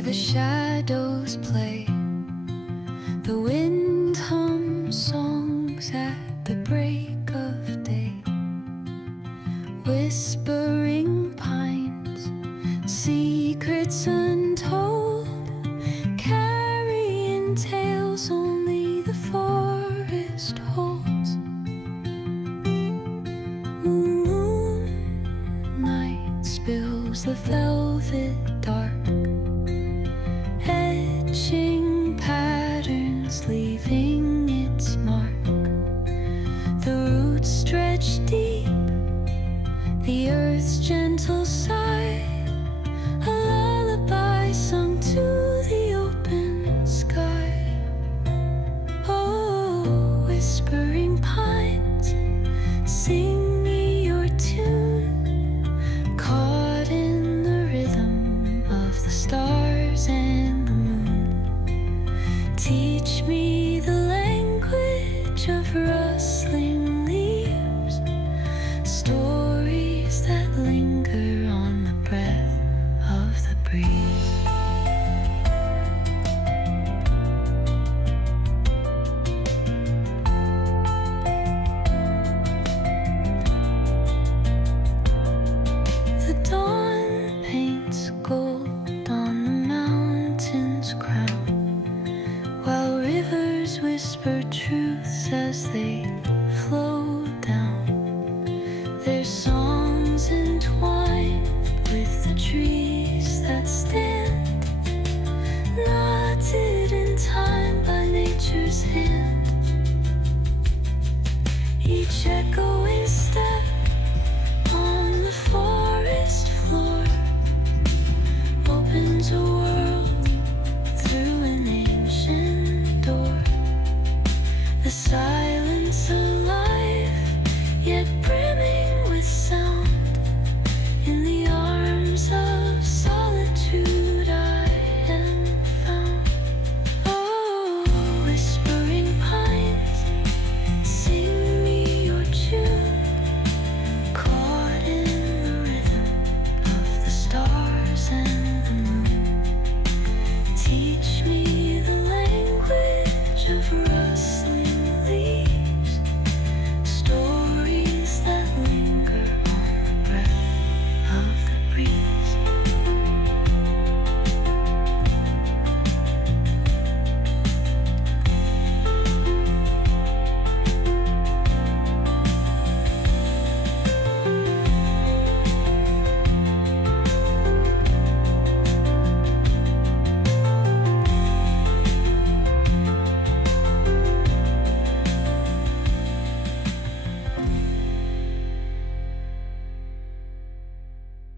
where the shadows play. The wind hums songs at the break of day. Whispering pines, secrets untold, carrying tales only the forest holds. Moonlight spills the velvet dark, etching patterns, leaving its mark. The roots stretch deep, the earth's gentle sigh, a lullaby sung to the open sky. Oh, whispering pines, sing me your tune, caught in the rhythm of the stars and the moon. Teach me the language of rustling leaves, stories that linger on the breath of the breeze. The dawn paints gold on the mountain's crown, while rivers whisper truths as they flow down. Their songs entwine with the trees that stand, knotted in time by nature's hand. Each echoing step on the forest floor opens a world through an ancient door. The silence alive, yet brimming with sound. In the arms of solitude I am found. Oh, whispering pines, sing me your tune, caught in the rhythm of the stars and the moon. Teach me the language of rustling leaves, stories that linger on the breath of the breeze.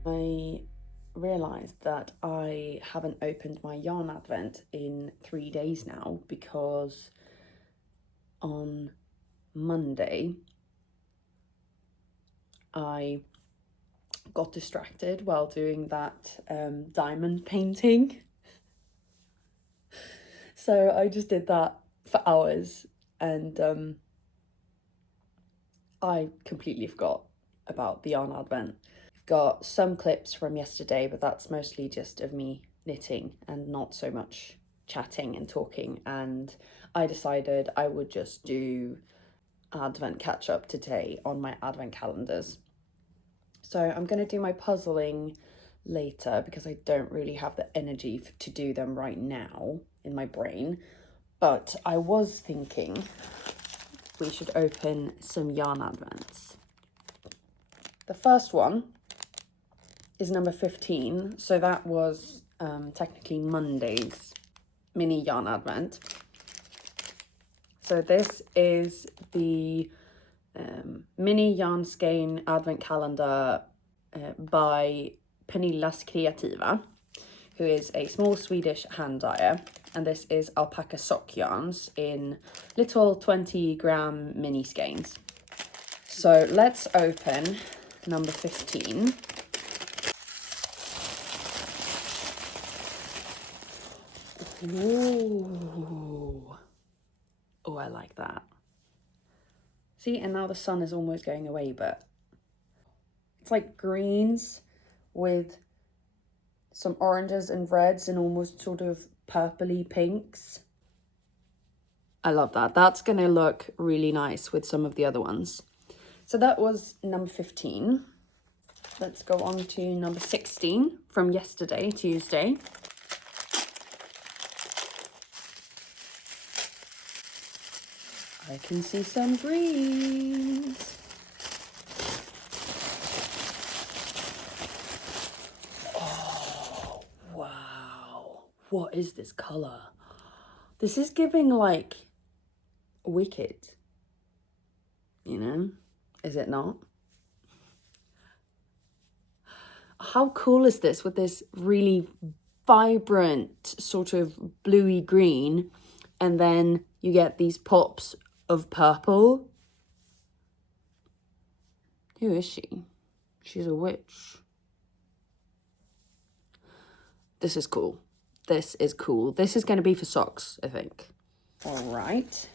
I realised that I haven't opened my yarn advent in 3 days now because on Monday I got distracted while doing that diamond painting. So I just did that for hours and I completely forgot about the yarn advent. I've got some clips from yesterday, but that's mostly just of me knitting and not so much chatting and talking. And I decided I would just do advent catch up today on my advent calendars. So I'm going to do my puzzling later because I don't really have the energy to do them right now in my brain. But I was thinking we should open some yarn advents. The first one is number 15, so that was technically Monday's mini yarn advent. So this is the mini yarn skein advent calendar by Pernillas Kreativa, who is a small Swedish hand dyer, and this is alpaca sock yarns in little 20-gram mini skeins. So let's open number 15. Ooh. Oh, I like that. See, and now the sun is almost going away, but it's like greens with some oranges and reds and almost sort of purpley pinks. I love that. That's going to look really nice with some of the other ones. So that was number 15. Let's go on to number 16 from yesterday, Tuesday. I can see some greens. Oh, wow. What is this color? This is giving like Wicked, you know? Is it not? How cool is this with this really vibrant sort of bluey green, and then you get these pops of purple. Who is she? She's a witch. This is cool. This is cool. This is going to be for socks, I think. All right.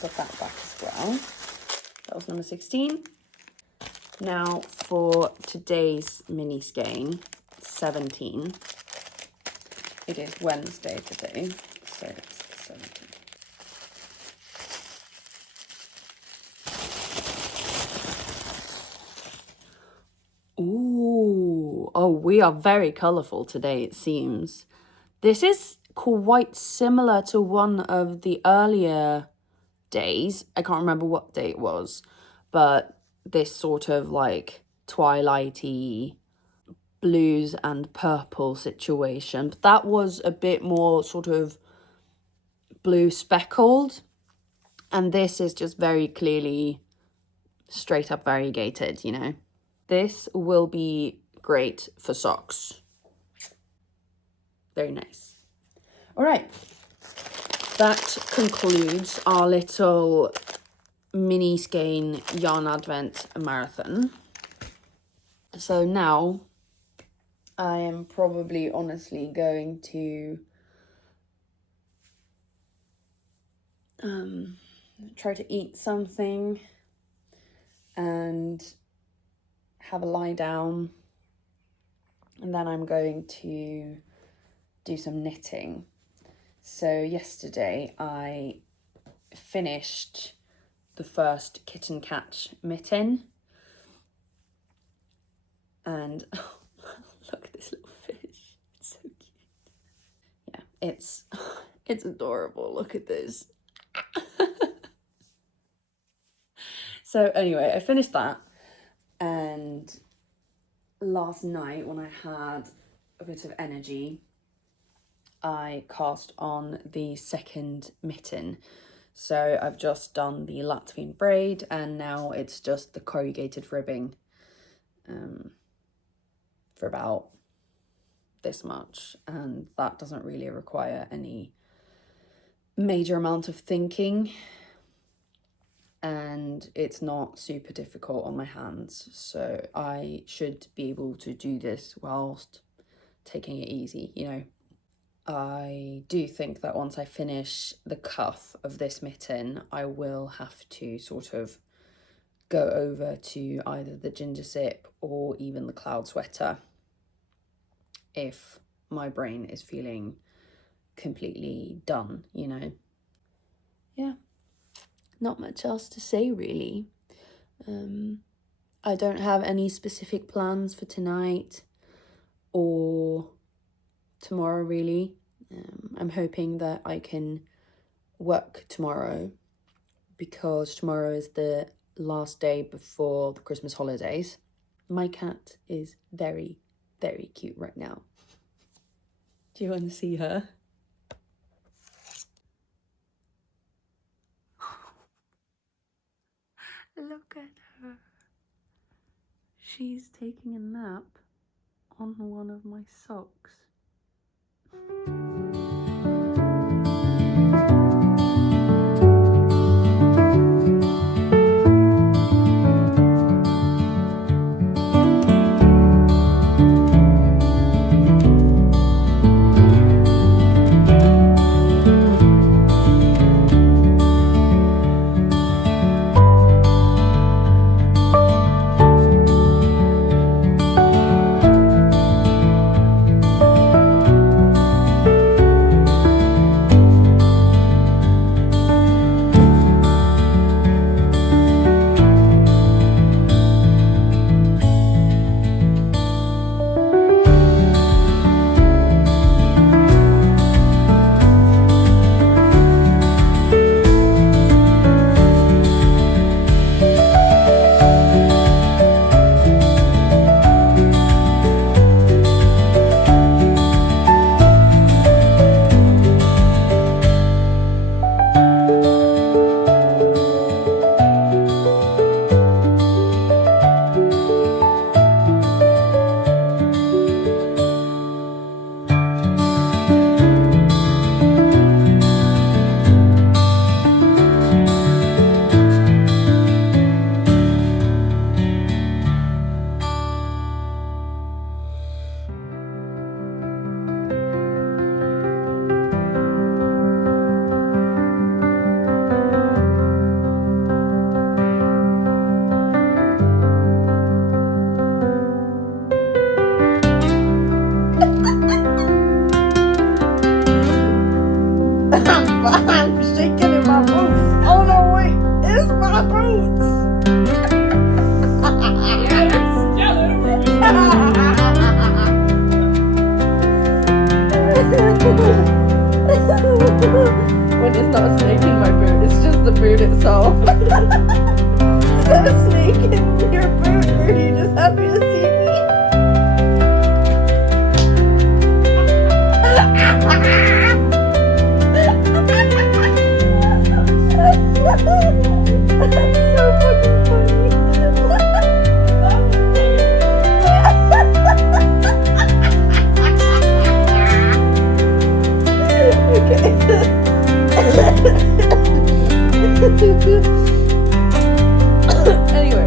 Put that back as well. That was number 16. Now for today's mini skein, 17. It is Wednesday today, so it's 17. Ooh, oh, we are very colourful today, it seems. This is quite similar to one of the earlier days. I can't remember what day it was, but this sort of like twilighty blues and purple situation. But that was a bit more sort of blue speckled, and this is just very clearly straight up variegated, you know. This will be great for socks. Very nice. All right, that concludes our little mini skein yarn advent marathon. So now I am probably honestly going to try to eat something and have a lie down, and then I'm going to do some knitting. So yesterday I finished the first kitten catch mitten, and oh, look at this little fish, it's so cute. Yeah, it's adorable. Look at this. So anyway, I finished that, and last night when I had a bit of energy, I cast on the second mitten. So I've just done the Latvian braid, and now it's just the corrugated ribbing for about this much, and that doesn't really require any major amount of thinking, and it's not super difficult on my hands, so I should be able to do this whilst taking it easy, you know. I do think that once I finish the cuff of this mitten, I will have to sort of go over to either the ginger sip or even the cloud sweater if my brain is feeling completely done, you know. Yeah, not much else to say really. I don't have any specific plans for tonight or tomorrow really. I'm hoping that I can work tomorrow, because tomorrow is the last day before the Christmas holidays. My cat is very, very cute right now. Do you want to see her? Look at her. She's taking a nap on one of my socks. When it's not a snake in my boot, it's just the boot itself. Is that a snake in your boot, or are you just happy to see me? That's so fucking Anyway.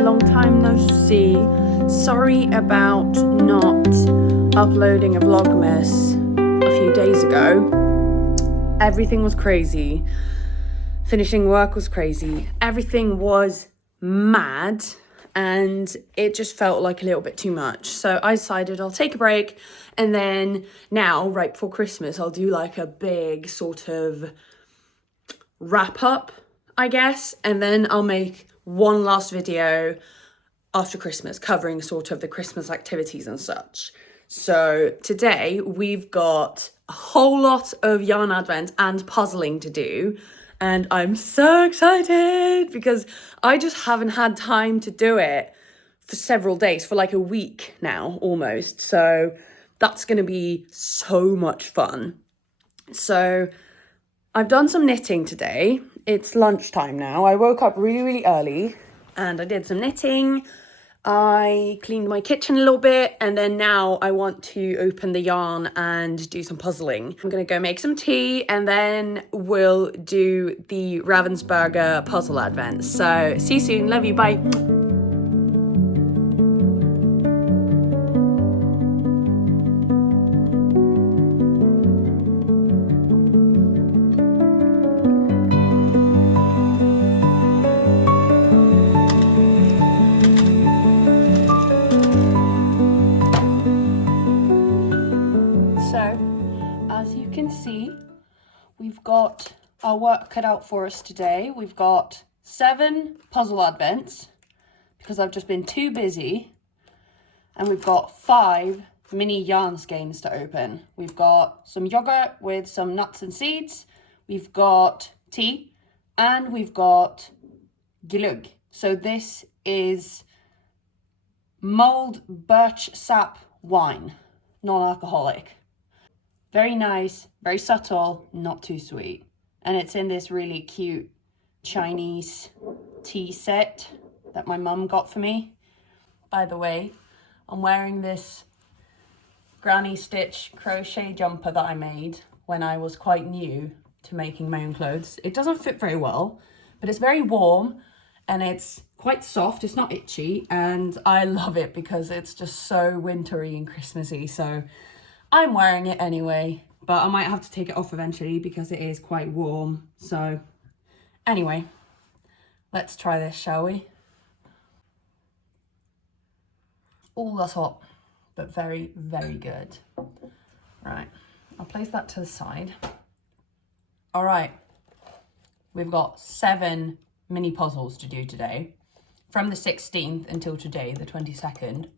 Long time no see. Sorry about not uploading a vlogmas a few days ago. Everything was crazy. Finishing work was crazy. Everything was mad and it just felt like a little bit too much. So I decided I'll take a break, and then now, right before Christmas, I'll do like a big sort of wrap up, I guess, and then I'll make one last video after Christmas covering sort of the Christmas activities and such. So today we've got a whole lot of yarn advent and puzzling to do, and I'm so excited because I just haven't had time to do it for several days, for like a week now almost. So that's going to be so much fun. So I've done some knitting today. It's lunchtime now. I woke up really early and I did some knitting. I cleaned my kitchen a little bit, and then now I want to open the yarn and do some puzzling. I'm gonna go make some tea, and then we'll do the Ravensburger puzzle advent. So see you soon. Love you. Bye. As you can see, we've got our work cut out for us today. We've got 7 puzzle advents because I've just been too busy, and we've got 5 mini yarn skeins to open. We've got some yogurt with some nuts and seeds, we've got tea, and we've got glögg. So this is mulled birch sap wine, non-alcoholic. Very nice, very subtle, not too sweet. And it's in this really cute Chinese tea set that my mum got for me. by the way. I'm wearing this granny stitch crochet jumper that I made when I was quite new to making my own clothes. It doesn't fit very well, but it's very warm and it's quite soft. It's not itchy, and I love it because it's just so wintry and Christmassy. So I'm wearing it anyway, but I might have to take it off eventually because it is quite warm. So anyway, let's try this, shall we? Oh, that's hot, but very, very good. Right, I'll place that to the side. All right, we've got 7 mini puzzles to do today, from the 16th until today, the 22nd.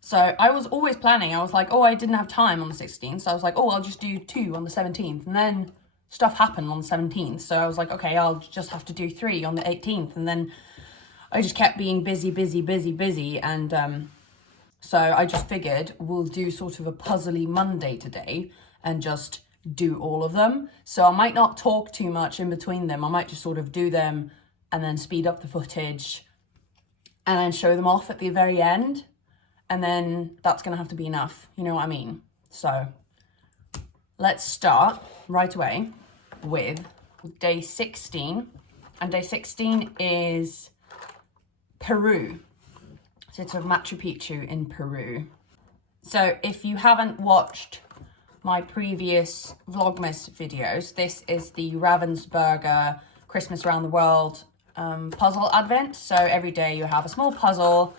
So I was always planning, I was like, oh, I didn't have time on the 16th. So I was like, oh, I'll just do 2 on the 17th. And then stuff happened on the 17th. So I was like, okay, I'll just have to do 3 on the 18th. And then I just kept being busy. And so I just figured we'll do sort of a puzzly Monday today and just do all of them. So I might not talk too much in between them. I might just sort of do them and then speed up the footage and then show them off at the very end. And then that's gonna have to be enough, you know what I mean? So let's start right away with day 16. And day 16 is Peru. So it's of Machu Picchu in Peru. So if you haven't watched my previous Vlogmas videos, this is the Ravensburger Christmas Around the World puzzle advent. So every day you have a small puzzle,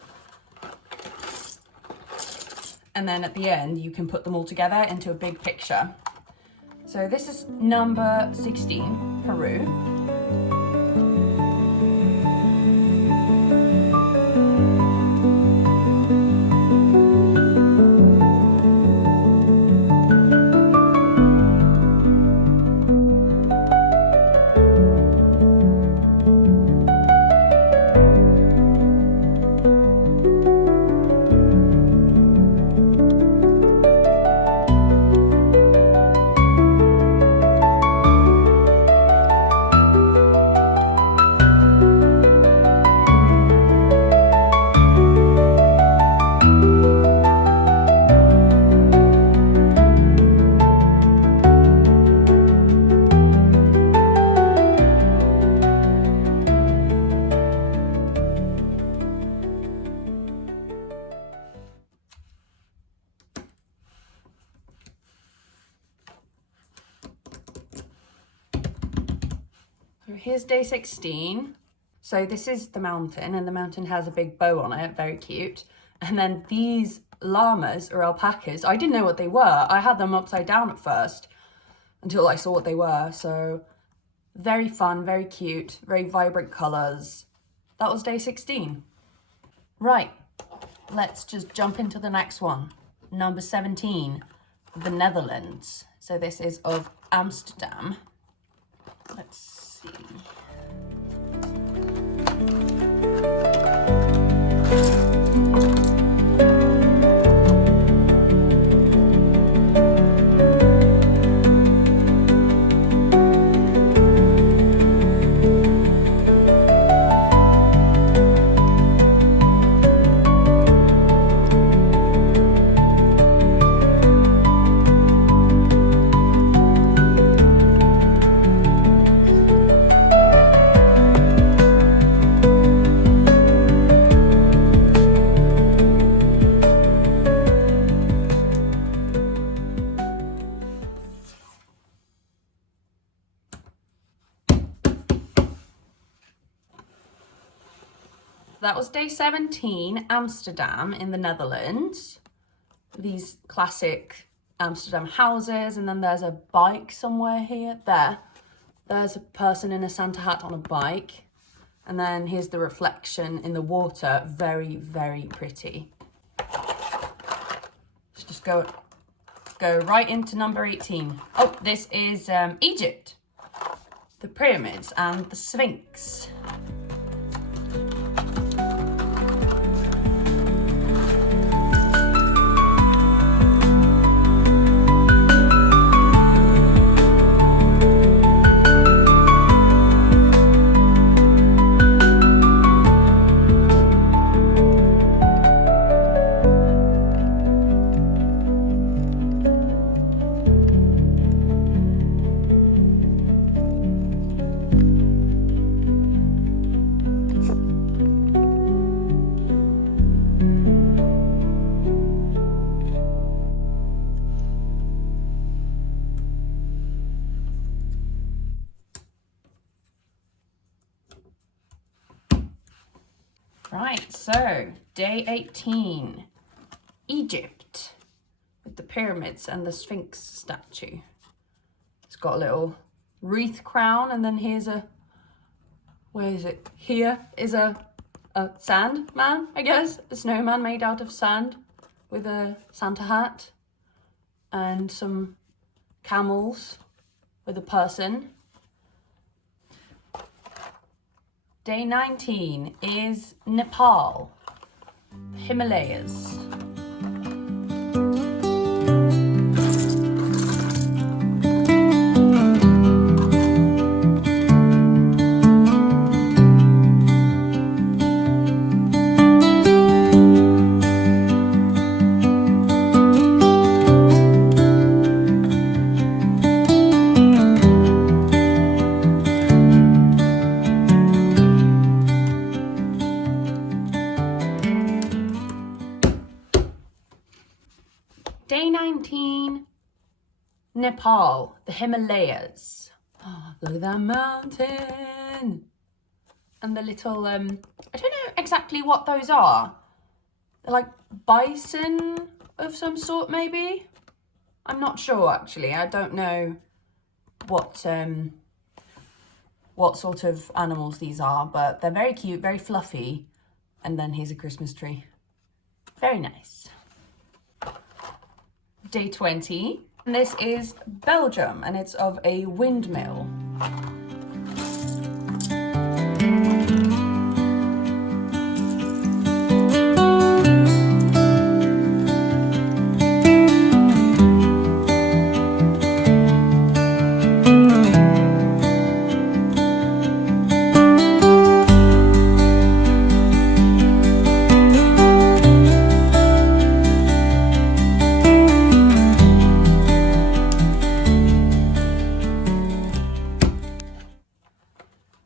and then at the end you can put them all together into a big picture. So this is number 16, Peru. So here's day 16. So this is the mountain, and the mountain has a big bow on it, very cute. And then these llamas or alpacas, I didn't know what they were. I had them upside down at first until I saw what they were. So very fun, very cute, very vibrant colours. That was day 16. Right, let's just jump into the next one. Number 17, the Netherlands. So this is of Amsterdam. Let's see. That was day 17, Amsterdam in the Netherlands. These classic Amsterdam houses, and then there's a bike somewhere here. There's a person in a Santa hat on a bike. And then here's the reflection in the water. Very, very pretty. Let's just go right into number 18. Oh, this is Egypt. The pyramids and the Sphinx. Right, so day 18, Egypt, with the pyramids and the Sphinx statue. It's got a little wreath crown, and then here's a, where is it? Here is a sand man, I guess, a snowman made out of sand with a Santa hat, and some camels with a person. Day 19 is Nepal, the Himalayas. Day 19, Nepal, the Himalayas. Oh, look at that mountain. And the little, I don't know exactly what those are. They're like bison of some sort, maybe? I'm not sure, actually. I don't know what sort of animals these are, but they're very cute, very fluffy. And then here's a Christmas tree. Very nice. Day 20, and this is Belgium, and it's of a windmill.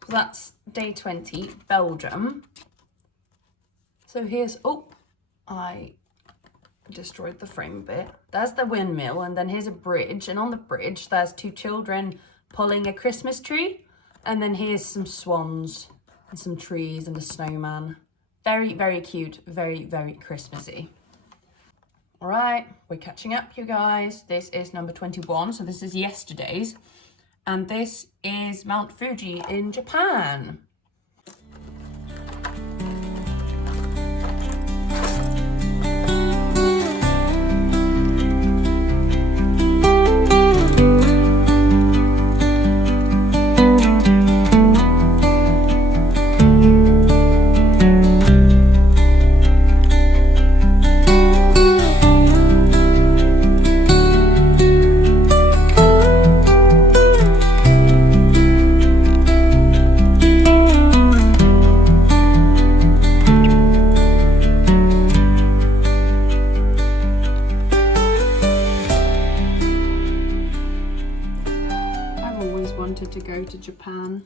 That's day 20, Belgium. So here's, oh, I destroyed the frame a bit. There's the windmill, and then here's a bridge, and on the bridge there's two children pulling a Christmas tree, and then here's some swans and some trees and a snowman. Very, very cute, very, very Christmassy. All right, we're catching up, you guys. This is number 21, so this is yesterday's. And this is Mount Fuji in Japan. To go to Japan.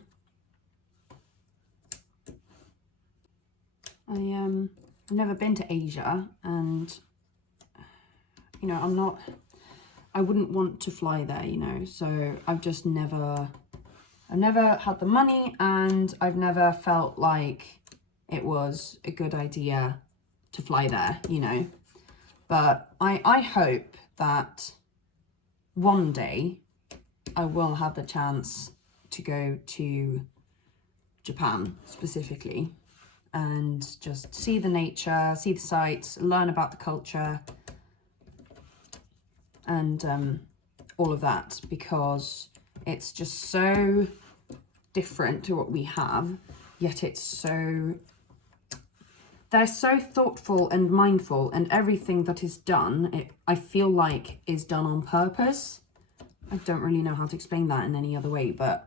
I've never been to Asia, and you know, I wouldn't want to fly there, you know, so I've never had the money, and I've never felt like it was a good idea to fly there, you know. But I hope that one day I will have the chance to go to Japan specifically and just see the nature, see the sights, learn about the culture, and all of that, because it's just so different to what we have, yet they're so thoughtful and mindful, and everything that is done, I feel like is done on purpose. I don't really know how to explain that in any other way, but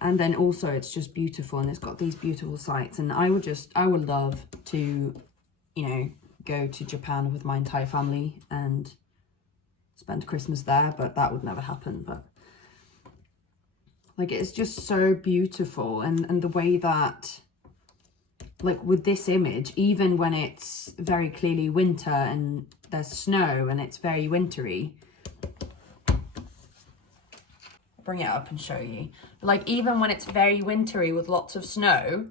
and then also it's just beautiful, and it's got these beautiful sights, and I would love to, you know, go to Japan with my entire family and spend Christmas there, but that would never happen. But like, it's just so beautiful, and the way that, like, with this image, even when it's very clearly winter and there's snow and it's very wintry, bring it up and show you, like, even when it's very wintry with lots of snow,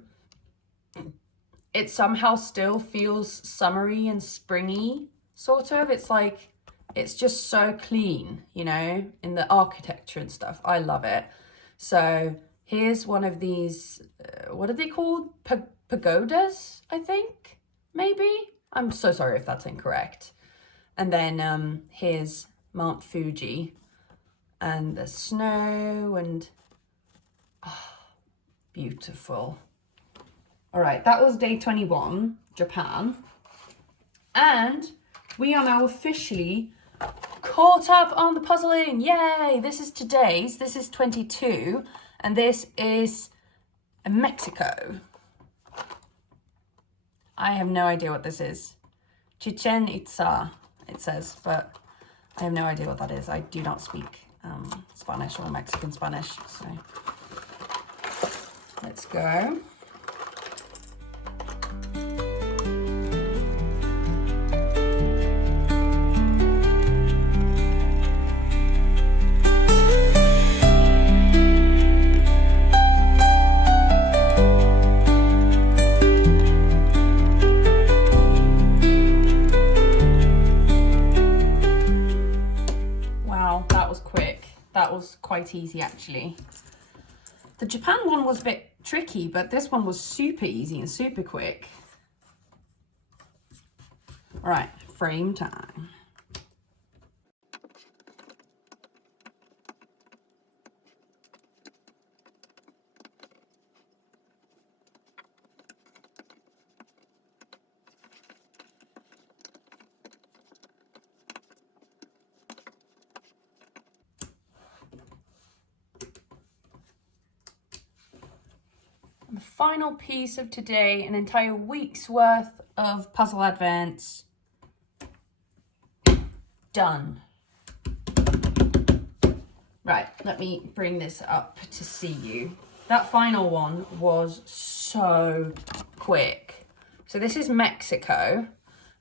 it somehow still feels summery and springy, sort of. It's like, it's just so clean, you know, in the architecture and stuff. I love it. So here's one of these, what are they called? Pagodas, I think, maybe? I'm so sorry if that's incorrect. And then here's Mount Fuji and the snow and, oh, beautiful. All right, that was day 21, Japan. And we are now officially caught up on the puzzling. Yay! This is today's, this is 22, and this is Mexico. I have no idea what this is. Chichen Itza, it says, but I have no idea what that is. I do not speak Spanish or Mexican Spanish, so let's go. That was quite easy, actually. The Japan one was a bit tricky, but this one was super easy and super quick. All right, frame time. The final piece of today, an entire week's worth of puzzle advents. Done. Right, let me bring this up to see you. That final one was so quick. So this is Mexico,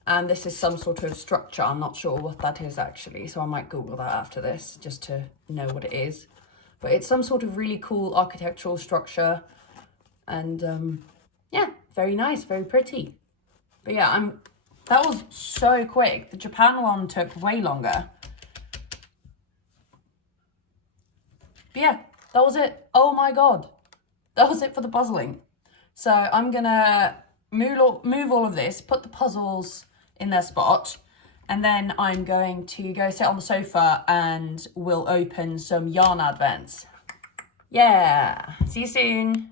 and this is some sort of structure. I'm not sure what that is actually, so I might Google that after this just to know what it is. But it's some sort of really cool architectural structure. And yeah, very nice, very pretty. But yeah, that was so quick. The Japan one took way longer. But yeah, that was it. Oh my god, that was it for the puzzling. So I'm gonna move all of this, put the puzzles in their spot, and then I'm going to go sit on the sofa and we'll open some yarn advents. Yeah, see you soon.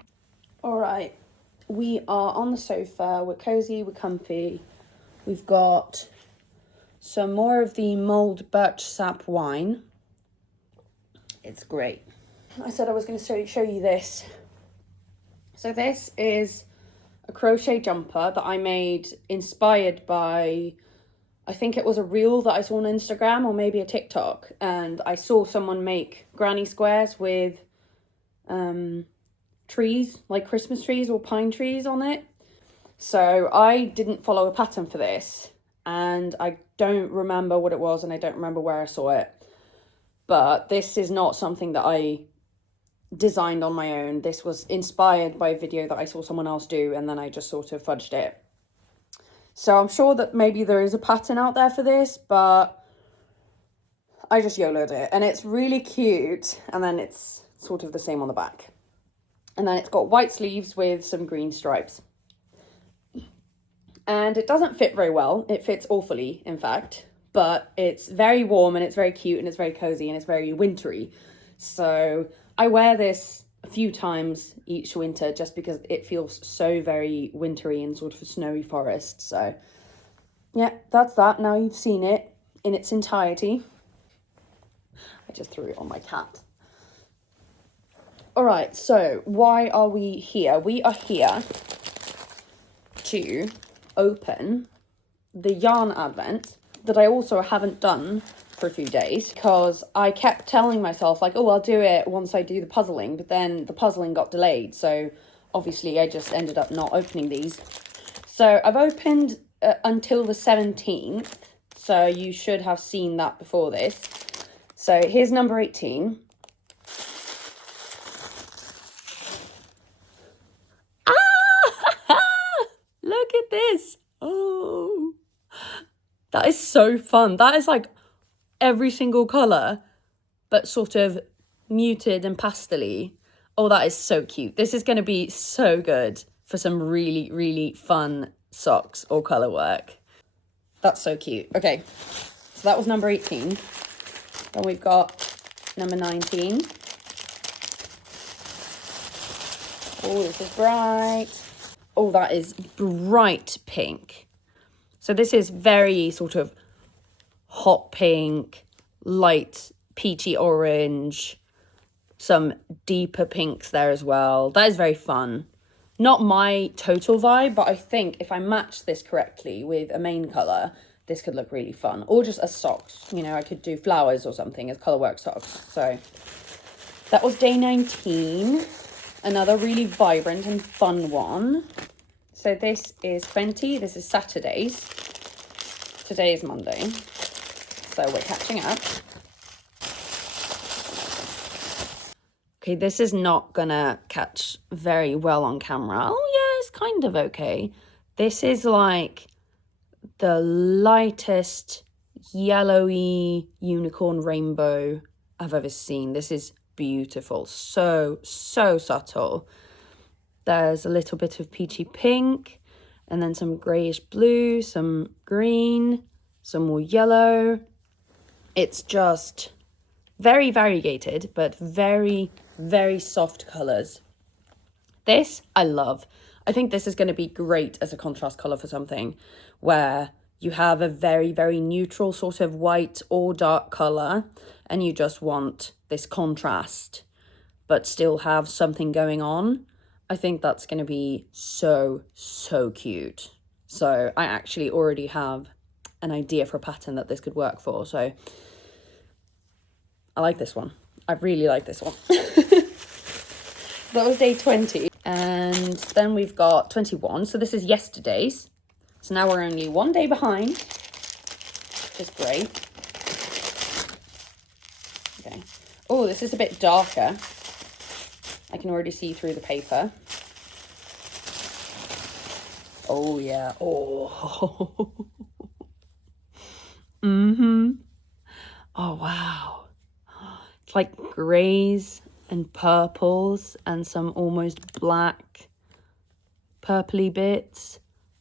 All right, we are on the sofa, we're cozy, we're comfy. We've got some more of the mulled birch sap wine. It's great. I said I was going to show you this. So this is a crochet jumper that I made inspired by, I think it was a reel that I saw on Instagram or maybe a TikTok. And I saw someone make granny squares with trees, like Christmas trees or pine trees on it. So I didn't follow a pattern for this, and I don't remember what it was, and I don't remember where I saw it. But this is not something that I designed on my own. This was inspired by a video that I saw someone else do, and then I just sort of fudged it. So I'm sure that maybe there is a pattern out there for this, but I just YOLO'd it. And it's really cute, and then it's sort of the same on the back. And then it's got white sleeves with some green stripes. And it doesn't fit very well. It fits awfully, in fact. But it's very warm and it's very cute and it's very cozy and it's very wintry. So I wear this a few times each winter just because it feels so very wintry and sort of a snowy forest. So yeah, that's that. Now you've seen it in its entirety. I just threw it on my cat. All right, so why are we here? We are here to open the yarn advent that I also haven't done for a few days because I kept telling myself like, oh, I'll do it once I do the puzzling, but then the puzzling got delayed. So obviously I just ended up not opening these. So I've opened until the 17th. So you should have seen that before this. So here's number 18. Look this. Oh, that is so fun. That is like every single colour, but sort of muted and pastel-y. Oh, that is so cute. This is going to be so good for some really, really fun socks or colour work. That's so cute. Okay, so that was number 18. Then we've got number 19. Oh, this is bright. Oh, that is bright pink. So this is very sort of hot pink, light peachy orange, some deeper pinks there as well. That is very fun. Not my total vibe, but I think if I match this correctly with a main colour, this could look really fun. Or just as socks, you know, I could do flowers or something as colourwork socks. So that was day 19. Another really vibrant and fun one. So this is 20. This is Saturdays. Today is Monday. So we're catching up. Okay, this is not gonna catch very well on camera. Oh yeah, it's kind of okay. This is like the lightest yellowy unicorn rainbow I've ever seen. This is beautiful. So subtle. There's a little bit of peachy pink, and then some greyish blue, some green, some more yellow. It's just very variegated, but very, very soft colours. This I love. I think this is going to be great as a contrast colour for something where you have a very, very neutral sort of white or dark colour and you just want this contrast but still have something going on. I think that's going to be so cute. So I actually already have an idea for a pattern that this could work for. So I like this one. I really like this one. That was day 20. And then we've got 21. So this is yesterday's. So now we're only one day behind, which is great. Okay. Oh, this is a bit darker. I can already see through the paper. Oh, yeah. Oh. Oh, wow. It's like greys and purples and some almost black purpley bits.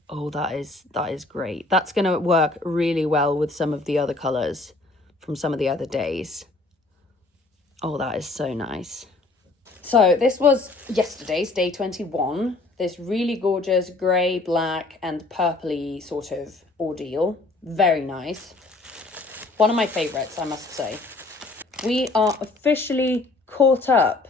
Oh, that is great. That's going to work really well with some of the other colours from some of the other days. Oh, that is so nice. So this was yesterday's, day 21. This really gorgeous grey, black and purpley sort of ordeal. Very nice. One of my favourites, I must say. We are officially caught up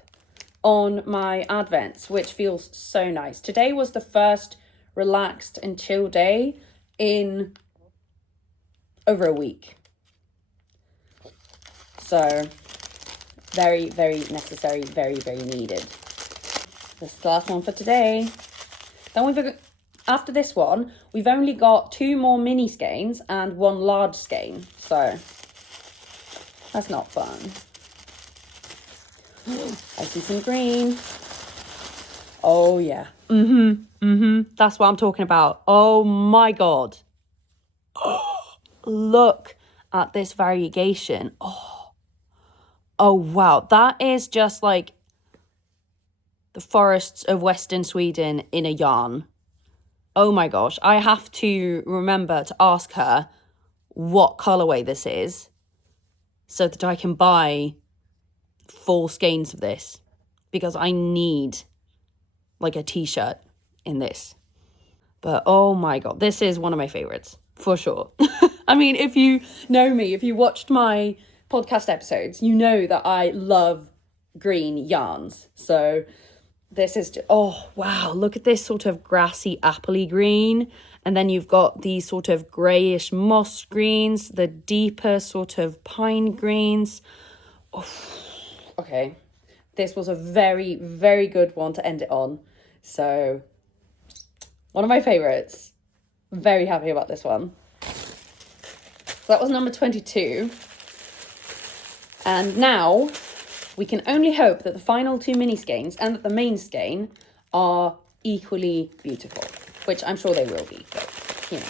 on my advents, which feels so nice. Today was the first relaxed and chill day in over a week. So very, very necessary, very, very needed. This is the last one for today. Then after this one, we've only got 2 more mini skeins and 1 large skein. So that's not fun. I see some green. Oh yeah. That's what I'm talking about. Oh my God. Look at this variegation. Oh wow. That is just like the forests of Western Sweden in a yarn. Oh my gosh. I have to remember to ask her what colorway this is so that I can buy 4 skeins of this, because I need like a t-shirt in this. But oh my God, this is one of my favorites for sure. I mean, if you know me, if you watched my podcast episodes, you know that I love green yarns. So this is just, oh wow, look at this sort of grassy appley green, and then you've got these sort of greyish moss greens, the deeper sort of pine greens. Oh, okay, this was a very, very good one to end it on. So one of my favorites. Very happy about this one. So that was number 22. And now we can only hope that the final 2 mini skeins and that the main skein are equally beautiful, which I'm sure they will be, but, you know.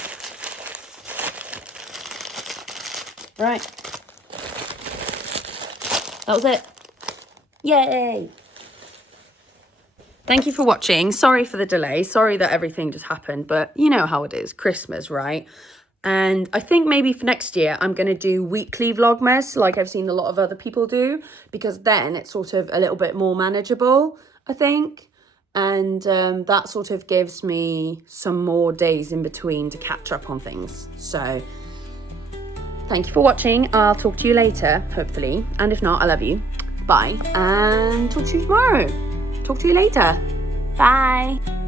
Right. That was it. Yay! Thank you for watching. Sorry for the delay. Sorry that everything just happened, but you know how it is. Christmas, right? And I think maybe for next year, I'm going to do weekly Vlogmas like I've seen a lot of other people do, because then it's sort of a little bit more manageable, I think. And that sort of gives me some more days in between to catch up on things. So thank you for watching. I'll talk to you later, hopefully. And if not, I love you. Bye. And talk to you tomorrow. Talk to you later. Bye.